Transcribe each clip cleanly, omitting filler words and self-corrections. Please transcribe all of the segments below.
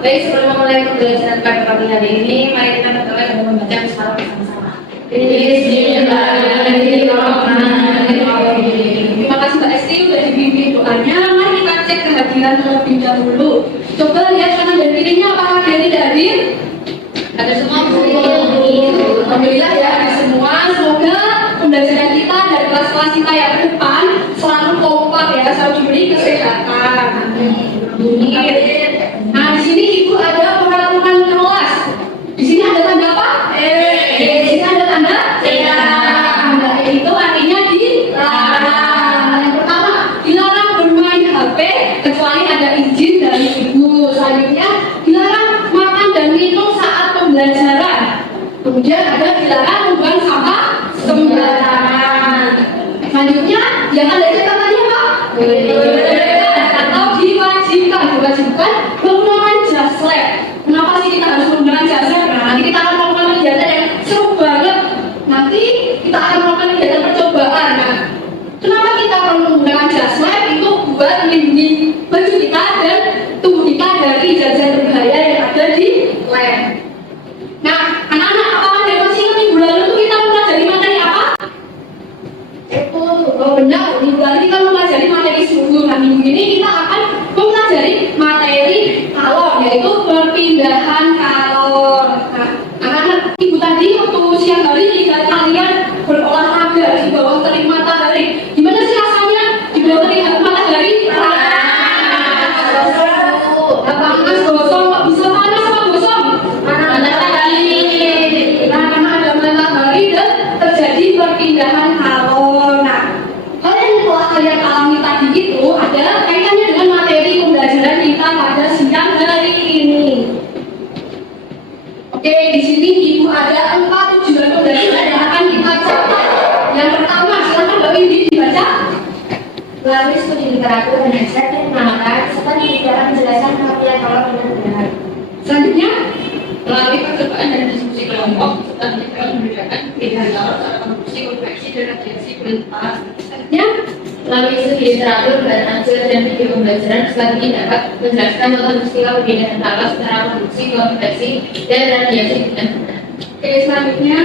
Baik, sebelum memulai pembelajaran pada pagi hari ini, mari kita berdoa dan membaca bersama bersama. Bismillahirrahmanirrahim. Terima kasih Mbak Esti sudah dibimbing doanya. Mari kita cek kehadiran terlebih dahulu. Coba lihat kanan dan kirinya apakah ada yang tidak hadir? Ada semua, Bu. Alhamdulillah ya, ada semua. Semoga pembelajaran kita dari kelas-kelas kita yang ke depan selalu kompak ya, selalu diberi kesehatan. Amin. Nah, di sini Ibu ada peraturan kelas. Di sini ada tanda apa? Di sini ada tanda tanda itu artinya dilarang. Yang pertama, dilarang bermain HP kecuali ada izin dari Ibu. Selanjutnya, dilarang makan dan minum saat pembelajaran. Kemudian ada dilarang membuang sampah sembarangan. Selanjutnya, yang ada catatannya apa? Atau diwajibkan menggunakan jas lab. Kenapa sih kita harus menggunakan jas lab? Nah, nanti kita akan melakukan kegiatan yang seru banget. Nanti kita akan melakukan kegiatan percobaan. Nah, kenapa kita perlu menggunakan jas lab? Itu buat melindungi baju kita dan tubuh kita dari zat-zat berbahaya yang ada di lab. Nah, anak-anak, apakah dari masih ingat minggu lalu itu kita mempelajari materi apa? Oh benar, minggu lalu kita mempelajari materi suhu. Nah, minggu ini kita akan mempelajari materi kalor, yaitu perpindahan kalor. Nah, anak-anak, Ibu tadi waktu siang hari lihat kalian berolahraga di bawah terik matahari. Gimana sih rasanya di bawah terik matahari? Panas, gosong, kok bisa panas apa gosong? Matahari. Nah, karena ada matahari dan terjadi perpindahan kalor. Nah, hal yang telah kalian alami tadi itu adalah kaitannya dengan materi pembelajaran kita pada siang hari ini. Oke, di sini Ibu ada 4 tujuan pembelajaran yang akan kita capai. Yang pertama, silakan Mbak Windy dibaca. Melalui studi literatur dan riset yang menamakan serta dalam menjelaskan pengertian kalor dengan benar. Selanjutnya, melalui percobaan dan diskusi kelompok serta dalam membedakan perbedaan kalor antara konduksi, konveksi, dan radiasi kualitas. selanjutnya, Melalui studi literatur dan hasil dan video pembelajaran selanjutnya dapat menjelaskan tentang istilah perbedaan kalor secara konduksi, konveksi, dan radiasi dengan benar. oke, selanjutnya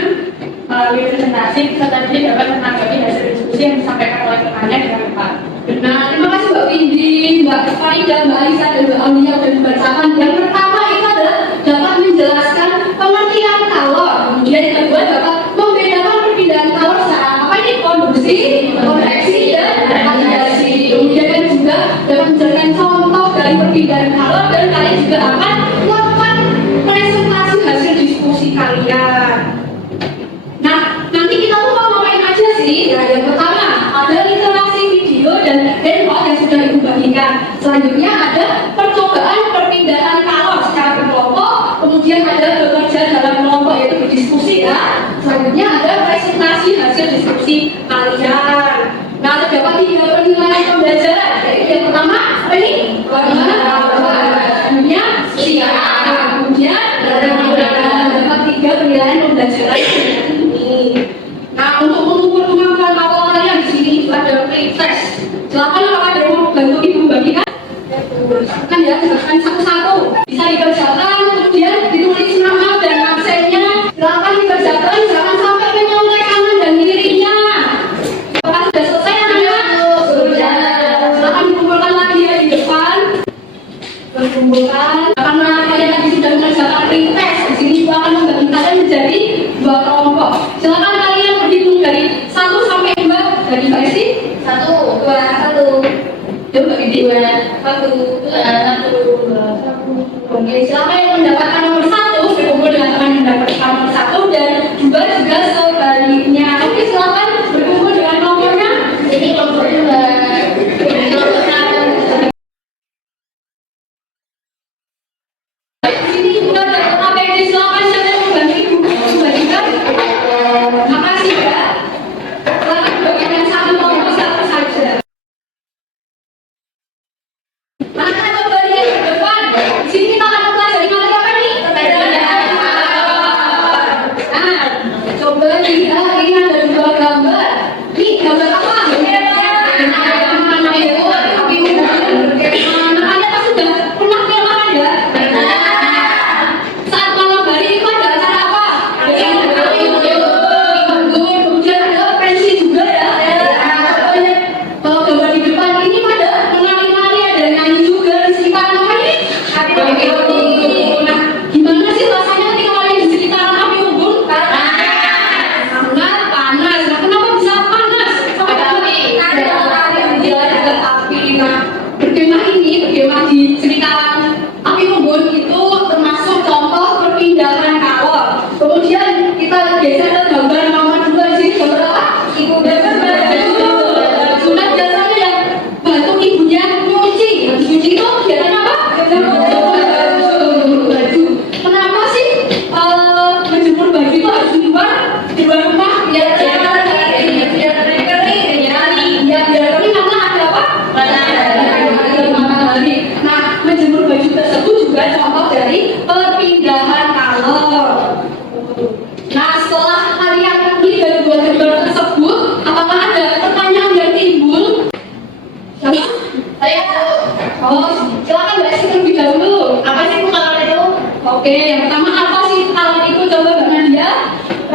melalui presentasi kita tadi dapat menanggapi hasil diskusi yang disampaikan oleh rekannya dengan Pak. Nah, terima kasih Mbak Windy, Mbak Farida, Mbak Alisa, dan Mbak Aulia sudah dibacakan. Yang pertama itu adalah dapat menjelaskan pengertian kalor. Kemudian yang kedua dapat membedakan perpindahan kalor secara apa ini? Konduksi, konveksi, dan radiasi. Kemudian kan juga dapat menjelaskan contoh dari perpindahan kalor dan kalian juga akan melakukan presentasi hasil diskusi kalian. Nah, nanti kita tuh mau ngapain aja sih? Nah, yang pertama ada literasi video dan handphone yang sudah Ibu bagikan. Selanjutnya ada percobaan perpindahan kalor secara berkelompok. Kemudian ada bekerja dalam kelompok yaitu berdiskusi ya. Selanjutnya ada presentasi hasil diskusi kalian. Nah, terdapat 3 penilaian pembelajaran. Yaitu yang pertama apa ini? Selanjutnya siap. Kemudian terdapat 3 penilaian pembelajaran. Nah, untuk mengukur kemampuan awal kalian di sini ada pretest. Silakan kalau ada yang mau bantu Ibu bagikan. Kan ya, dibagikan satu-satu. Bisa dikerjakan, kemudian ditulis nama dan absennya. Silakan dikerjakan, jangan sampai menyontek kanan dan kirinya. Apakah sudah selesai anak-anak? Sudah. Silakan dikumpulkan lagi ya di depan. Berkumpulkan. Karena kalian tadi sudah mengerjakan pretest, di sini juga akan membagi kalian menjadi 2 kelompok. Silakan kalian berhitung dari 1 sampai 2. Dari Mbak Esti? 1, 2, 1. Yuk Mbak Windy. 2, 1, 2, 1. Oke, siapa yang mendapatkan nomor 1 berkumpul dengan teman yang mendapatkan nomor 1 dan 2 juga sebaliknya. Oke, silakan berkumpul dengan nomornya. Ini kelompok 2. Di sini juga ada APD, silakan siapa yang membantu Ibu membagikan. Makasih ya. Silakan bagikan satu kelompok satu saja. Anak-anak coba lihat ke depan. Di sini kita akan mempelajari materi apa nih? skema di sekitaran api unggun itu termasuk contoh perpindahan kalor. Kemudian kita geser ke gambar nomor 2 di sini, gambar apa? Ibu gambar sunat biasanya yang bantu ibunya nyuci. Habis nyuci itu biasanya apa? Baju. Kenapa sih menjemur baju itu harus di luar rumah? Biar kering karena ada apa? Matahari. Nah, menjemur baju tersebut juga contoh dari perpindahan kalor. Nah, setelah kalian melihat dua gambar tersebut, apakah ada pertanyaan yang timbul? Saya Oh, silakan Mbak Esti terlebih dahulu. apa sih Bu kalor itu? Oke, yang pertama apa sih kalor itu? Coba Mbak Nadia.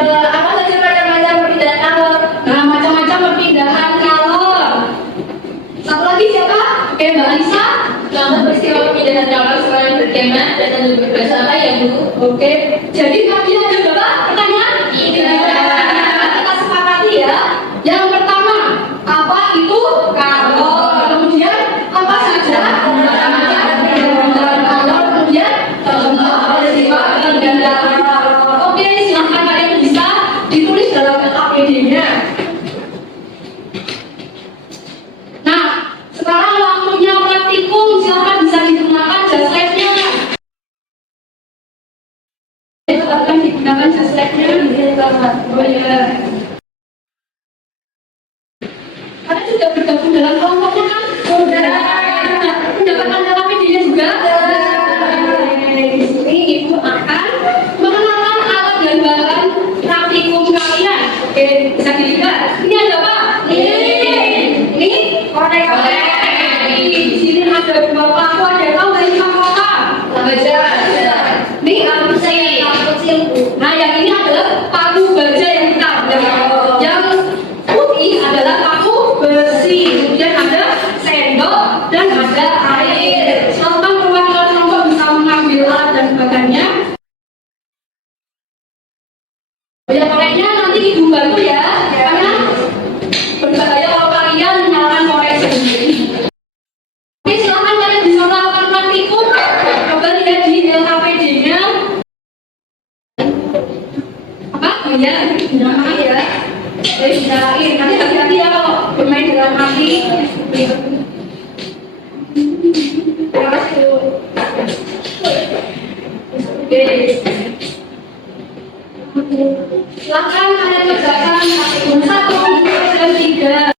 Apa saja macam-macam perbedaan kalor? Nah, macam-macam perpindahan kalor. Satu lagi siapa? Oke, Mbak Alisa. Contoh peristiwa perbedaan kalor selain berkemah dan tentu bersama ya Bu. Oke, jadi tadi ada berapa pertanyaan? Iya. Kita sepakati ya. Yang pertama, apa itu kalor? Kemudian apa saja macam-macam perpindahan kalor? Kemudian contoh peristiwa perpindahan kalor. Oke, silahkan kalian bisa ditulis dalam KPD-nya. Nah, sekarang waktunya praktikum. Silahkan bisa digunakan jas labnya. Silahkan digunakan jas labnya. Oh ya. Kalian sudah bergabung dalam kelompoknya kan? Sudah. Mendapatkan KPD-nya juga? Di sini Ibu akan mengenalkan alat dan bahan praktikum kalian. Oke, bisa dilihat. Ini ada apa? Ini korek. Di sini ada dua paku, ada yang tahu nggak ini paku apa? Baca. Ini paku kecil. Nah, yang ini adalah paku baja yang hitam. Yang putih adalah paku besi. Kemudian ada sendok dan ada air. Silakan perwakilan kelompok bisa mengambil alat dan bahannya. Ya, koreknya nanti Ibu bantu ya. Karena berbahaya kalau kalian menyalakan korek sendiri. Oke, silakan kalian bisa melakukan praktikum. Coba lihat di LKPD-nya. Apa? Oh ya, nama ya. Nyalain. Nanti hati-hati ya kalau bermain dengan api. Terus tuh. Oke. Silakan kalian kerjakan praktikum 1, 2, dan 3.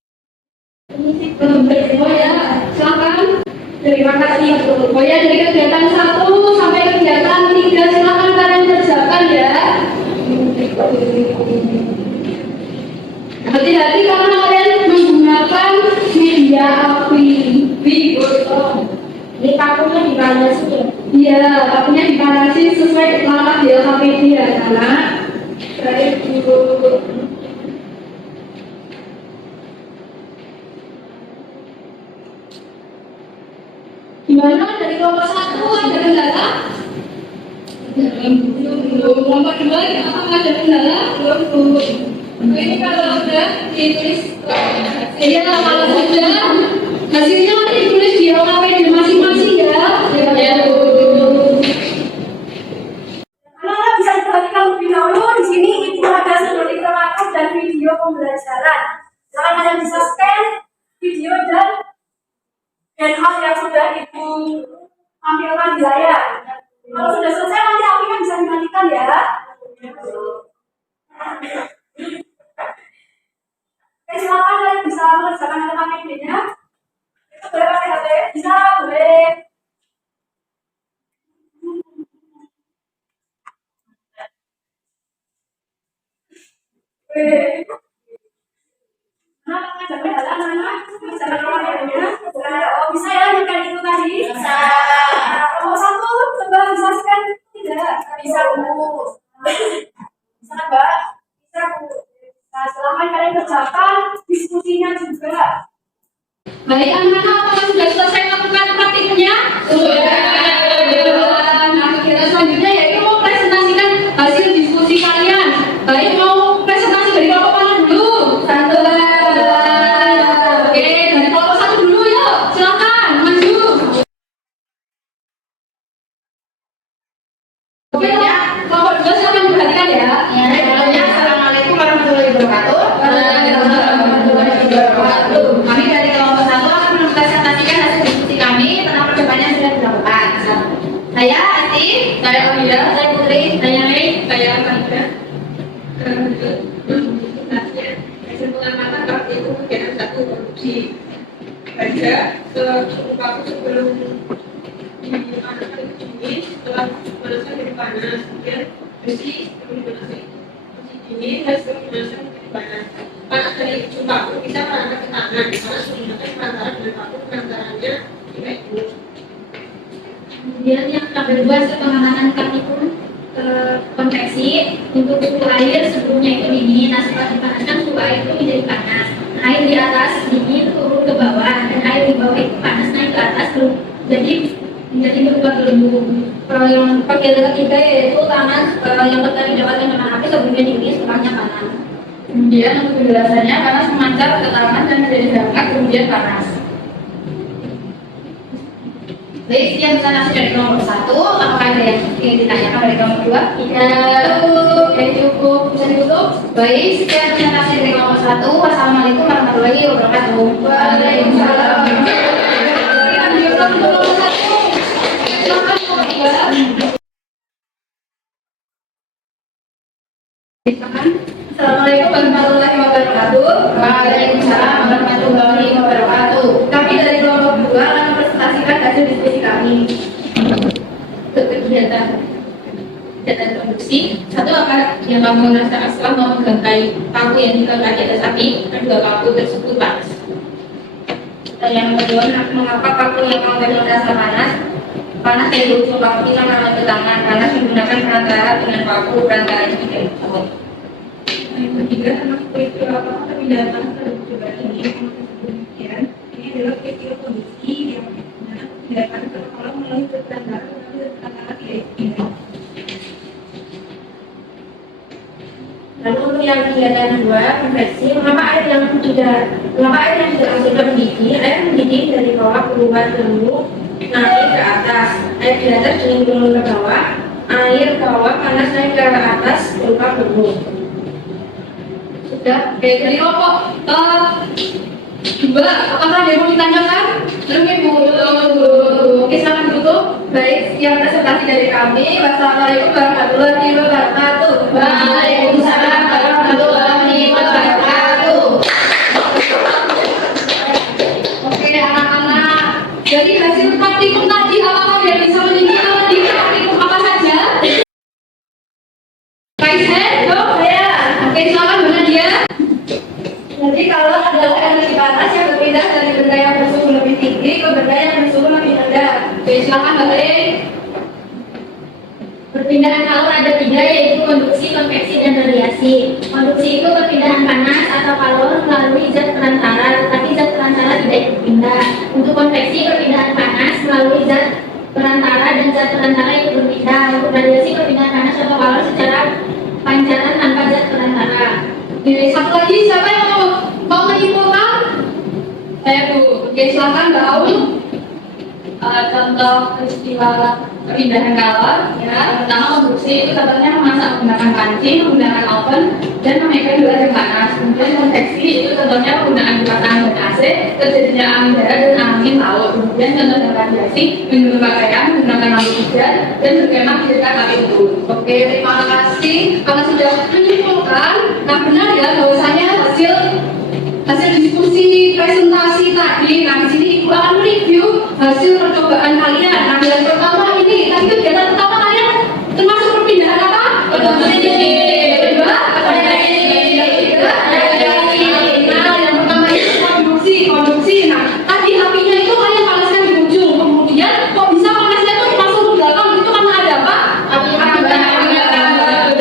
Oh ya, silakan. Terima kasih. Oh ya, dari kegiatan 1 sampai kegiatan 3 silakan kalian kerjakan ya. Hati-hati karena kalian menggunakan media api. Ini pakunya dipanasi ya? Iya, pakunya dipanasi sesuai langkah di LKPD ya, anak. Baik, Bu. Gimana dari kelompok 1 ada kendala? Belum. Kelompok 2 apakah ada kendala? Belum. Ini kalau sudah ditulis. Iya, kalau sudah hasilnya nanti ditulis di LKPD masing-masing ya. Ya, Bu. Anak-anak bisa diperhatikan lebih dahulu. Di sini Ibu ada seperti interaktif dan video pembelajaran. Jangan kalian bisa scan video dan hal yang sudah Ibu tampilkan di layar. Kalau sudah selesai nanti apinya bisa dimatikan ya. Oke, silakan kalian bisa mengerjakan LKPD-nya. Itu boleh pakai HP? Bisa, boleh. Bisa ya lanjutkan itu tadi? Bisa. Nomor 1, coba bisa scan? Tidak. Bisa Bu. Bisa Mbak? Bisa Bu. Nah, silahkan kalian kerjakan diskusinya juga. Baik, anak-anak, apakah sudah selesai melakukan praktikumnya? Sudah. Nah, kegiatan selanjutnya yaitu mempresentasikan hasil diskusi kalian. Baik, mau presentasi dari kelompok mana dulu? Satu. Oke, dari kelompok 1 dulu yuk. Silakan, maju. Saya Asti, Saya Amira. saya Putri, saya Mei. Saya Sandra. Kesimpulan mata kalau itu kegiatan satu produksi baja serupaku sebelum dipanaskan ke dingin, setelah dipanaskan jadi panas, kemudian bersih sebelum dipanaskan masih dingin dan sebelum dipanaskan jadi panas. Panas dari sumpaku bisa merangkak ke tangan, panas menggunakan perantaran dengan paku, perantarannya kayak ini. Kemudian yang kedua pengamatan kami pun konveksi untuk suhu air sebelumnya itu dingin, nah setelah dipanaskan suhu air itu menjadi panas. Air di atas dingin turun ke bawah dan air di bawah itu panas naik ke atas jadi menjadi berubah gelembung. Yang bagian ketiga yaitu panas yang terjadi dapatkan dengan api sebelumnya dingin setelahnya panas. Kemudian untuk penjelasannya, panas memancar ke tangan dan menjadi hangat kemudian panas. Baik, sekian presentasi dari nomor 1. Apakah ada yang ingin ditanyakan dari nomor 2? Tidak. Oke, cukup. Bisa ditutup? Baik, sekian presentasi dari nomor 1. Wassalamualaikum warahmatullahi wabarakatuh. Waalaikumsalam. Yang di nomor 1. Silakan nomor 2. Assalamualaikum warahmatullahi wabarakatuh. Waalaikumsalam warahmatullahi wabarakatuh. Kami dari kelompok 2 akan mempresentasikan hasil diskusi kami. Untuk kegiatan produksi, satu apa yang kamu rasakan setelah mau menggantai paku yang digantai di atas api, kedua paku tersebut panas. Dan yang kedua, mengapa paku yang kamu merasa panas dari ujung paku bisa mengangkat ke tangan, panas menggunakan perantara dengan paku perantara yang tidak dibuat. Yang ketiga, anak itu apa perpindahan tanah terhadap perubahan ini kemudian ini adalah peristiwa kondisi yang mana tindakan tertolong melalui perantara tidak diingat. Lalu untuk yang kegiatan kedua, konveksi, mengapa air yang tidak langsung mendidih, air mendidih dari bawah keluar dulu, naik ke atas, air di atas dingin turun ke bawah, air bawah panas naik ke atas berupa berbun. Sudah, oke, jadi kelompok 2, apakah ada yang mau ditanyakan? Belum ibu? Oke, silakan tutup. Baik, sekian presentasi dari kami. Wassalamualaikum warahmatullahi wabarakatuh. Waalaikumsalam warahmatullahi wabarakatuh. Oke, anak-anak. Jadi hasil praktikum tadi apakah dia bisa menyimpulkan di praktikum apa saja? Raise hand, dong, saya. Oke, silakan Bu Nadia. Jadi kalau ada energi panas yang berpindah dari benda yang bersuhu lebih tinggi ke benda yang bersuhu lebih rendah. Oke, silakan Mbak E. Perpindahan kalor ada 3, yaitu konduksi, konveksi, dan radiasi. Konduksi itu perpindahan panas atau kalor melalui zat perantara, tetapi zat perantara tidak berpindah. Untuk konveksi, perpindahan panas melalui zat perantara dan zat perantara itu berpindah. Untuk radiasi, perpindahan panas atau kalor secara pancaran tanpa zat perantara. Oke, satu lagi siapa yang mau menyimpulkan? Saya Bu. Oke, silakan Mbak Aul. Contoh peristiwa perpindahan kalor, ya. Pertama konduksi itu contohnya memasak menggunakan panci, menggunakan oven, dan memakai dua yang panas. Kemudian konveksi itu contohnya penggunaan kipas angin dan AC, terjadinya angin darat dan angin laut. Kemudian contoh yang radiasi menurut pakaian, menggunakan lampu hijau dan berkemah di dekat api unggun. Oke, terima kasih. Karena sudah menyimpulkan, nah benar ya bahwasanya hasil diskusi presentasi tadi. Nah, di sini Ibu akan mereview hasil percobaan kalian. Nah, yang pertama ini, tadi kegiatan pertama kalian termasuk perpindahan apa? Konduksi. Kedua, nah, yang pertama itu konduksi. Nah, tadi apinya itu kalian panaskan di ujung. Kemudian kok bisa panasnya itu langsung ke belakang? Itu karena ada apa? Api.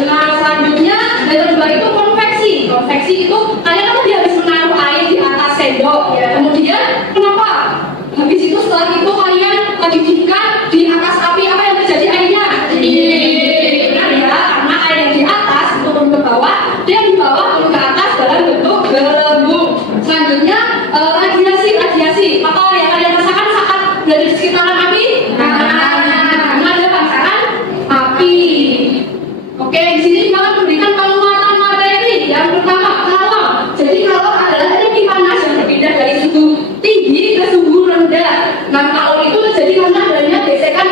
Nah, selanjutnya yang kedua itu konveksi. Konveksi itu kalian kan habis menaruh air di atas sendok. Ya. Kemudian kenapa? Habis itu setelah itu kalian mendidihkan di atas api, apa yang terjadi airnya? Benar ya, karena air yang di atas turun ke bawah, dia di bawah turun ke atas dalam bentuk gelembung. Selanjutnya radiasi. Apa yang kalian rasakan saat dari sekitaran api? Karena ada pancaran api. Oke, di sini juga akan memberikan penguatan materi. Yang pertama, kalor. Jadi kalor adalah energi panas yang berpindah dari suhu tinggi ke suhu rendah. Nah, kalor itu terjadi karena adanya gesekan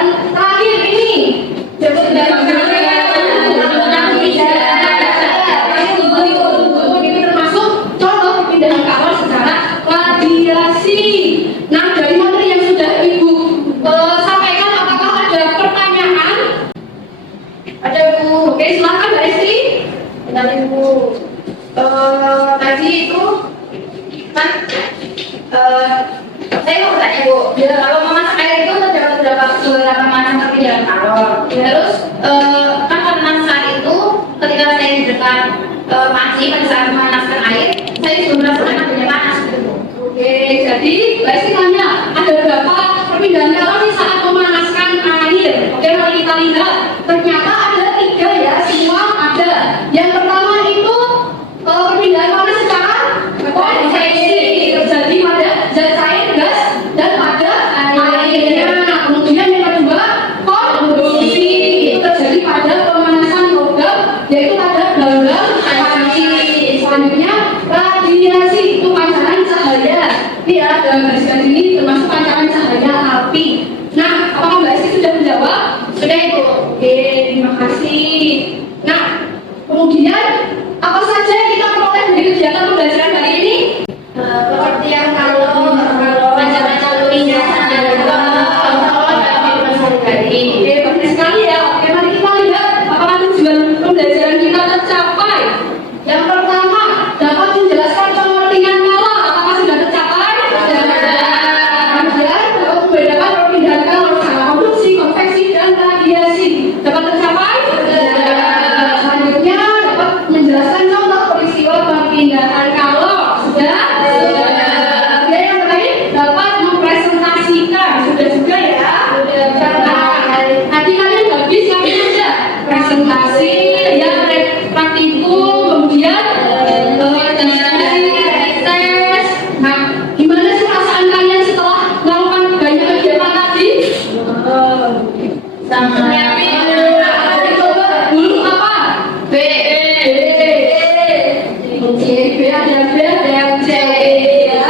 Dan terakhir ini coba ini termasuk contoh perpindahan kalor secara radiasi. Nah, dari materi yang sudah Ibu sampaikan, apakah ada pertanyaan? Ada Bu? Oke, silakan Mbak Esti. Bentar Ibu. Tadi itu kan saya mau bertanya Bu, ya, kalau memasak air itu terdapat beberapa macam perpindahan kalor. Terus kan karena saat itu ketika saya di dekat panci pada saat memanaskan air, saya juga merasakan adanya panas gitu Bu. Oke, jadi Mbak Esti tanya, ada berapa perpindahan kalor nih saat memanaskan air? Oke, mari kita lihat. Ternyata ada 3 ya, semua ada. Yang pertama itu perpindahan panas secara konveksi terjadi pada zat cair, gas, dan pada airnya. Kemudian yang kedua, konduksi itu terjadi pada pemanasan logam, yaitu pada dalam panci. Selanjutnya radiasi itu pancaran cahaya. Ini ya, dalam garis ini termasuk pancaran cahaya api. Nah, apakah Mbak Esti sudah menjawab? Sudah Ibu. Oke, terima kasih. Nah, kemudian apa saja yang kita peroleh dari kegiatan pembelajaran hari ini? Seperti yang kalau macam-macam minyak Oke, bagus sekali ya. Oke, mari kita lihat apakah tujuan pembelajaran kita tercapai. Yang pertama, dapat menjelaskan pengertian kalor. Apakah sudah tercapai? Kemudian, dapat membedakan perpindahan kalor secara konduksi, konveksi, dan radiasi. Dapat tercapai? Selanjutnya, dapat menjelaskan contoh peristiwa perpindahan kalor. Sudah? Oke, yang lain dapat mempresentasikan. Sudah juga ya? Nanti kalian habis lagi aja presentasi, ya, praktikum, kemudian tes. Nah, gimana sih perasaan kalian setelah melakukan banyak kegiatan tadi? Coba dulu apa? B. B ada B, ada yang C ya.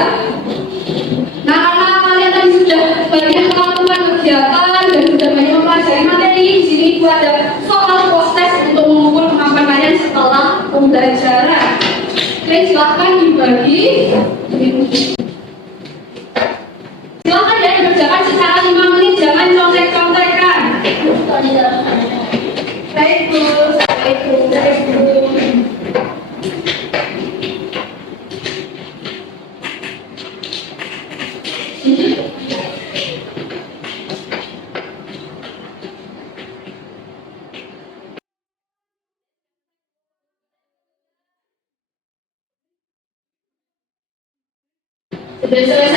Nah, karena kalian tadi sudah banyak melakukan kegiatan dan sudah banyak mempelajari materi, di sini itu ada soal proses untuk mengukur kemampuan kalian setelah pembelajaran. Oke, silahkan dibagi. Silahkan ya dikerjakan secara 5 menit, jangan contek-contekan. Baik Bu, baik Bu, baik Bu. Sudah selesai.